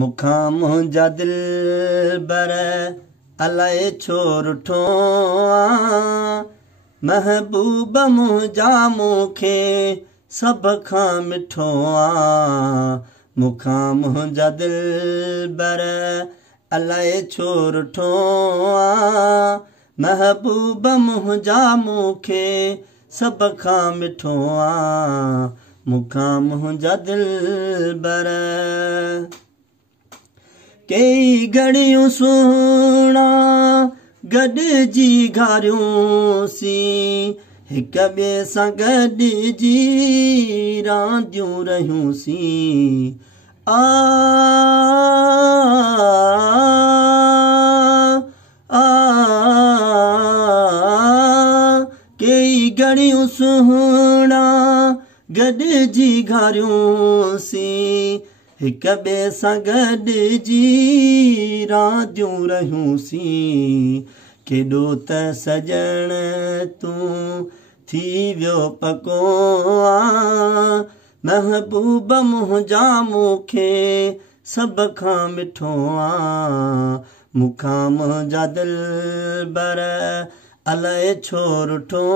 मुखा मुंहिंजा दिलबर अलाए छो रुठो महबूब मुंहिंजा मूंखे सभ खां मिठो मुखा मुंहिंजा दिलबर अलाए छो रुठो महबूब मुंहिंजा मूंखे सभ खां मिठो मुखा मुंहिंजा दिलबर कई घड़ियूं सुहिणा गॾिजी घारियूंसी हिक ॿिए सां गॾिजी रांदियूं रहियूंसी कई घड़ियूं सुहिणा गॾिजी घारियूंसी हिक ॿिए सां गॾिजी रांदियूं रहियूंसी केॾो त सजण तूं थी वियो पको महबूब मुंहिंजा मूंखे सभ खां मिठो मुखा मुंहिंजा दिलबर अलाए छो रुठो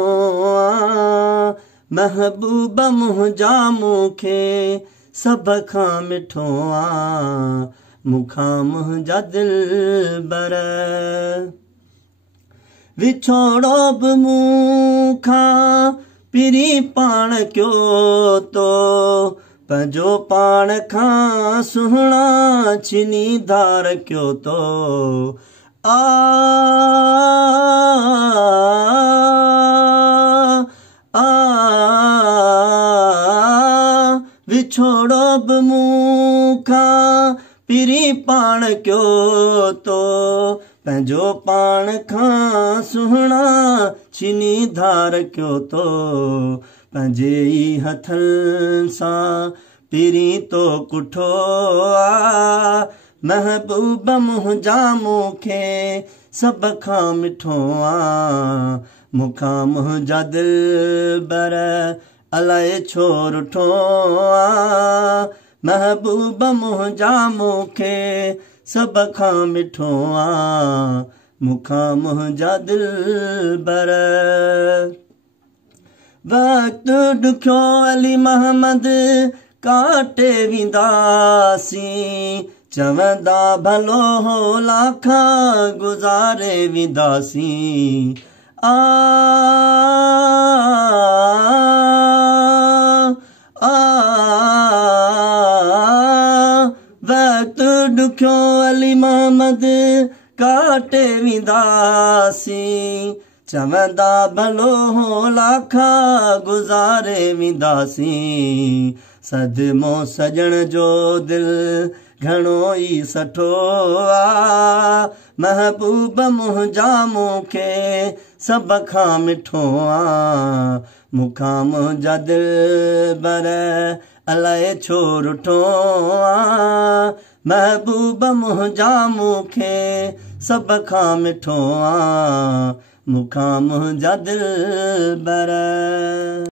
महबूब मुंहिंजा मूंखे सभ खां मिठो मुखा मुंहिंजा दिलबर विछोड़ो बि मूंखां पिरी पाण कयो तो पंहिंजो पाण खां सुहिणा छिनी धार कयो तो विछोड़ो बि मूंखां पिरी पाण कयो तो पंहिंजो पाण खां सुहिणा छिनी धार कयो तो पंहिंजे ई हथनि सां पिरी तो कुठो महबूब मुंहिंजा मूंखे सभ खां मिठो मुखा मुंहिंजा दिलबर अलाए छो रुठो महबूब मुंहिंजा मूंखे सभ खां मिठो मुखा मुंहिंजा दिलबर वक़्तु ॾुखियो अली महमद काटे वेंदासीं चवंदा भलो हो लाखा गुज़ारे वेंदासीं वक़्तु ॾुखियो अली महमद काटे वेंदासीं चवंदा भलो हो लाखा गुज़ारे वेंदासीं सदमो सजण जो दिल घणो ई सठो महबूब मुंहिंजा मूंखे सभ खां मिठो मुखा मुंहिंजा दिलबर अलाए छो रुठो महबूब मुंहिंजा मूंखे सभ खां मिठो मुखा मुंहिंजा दिलबर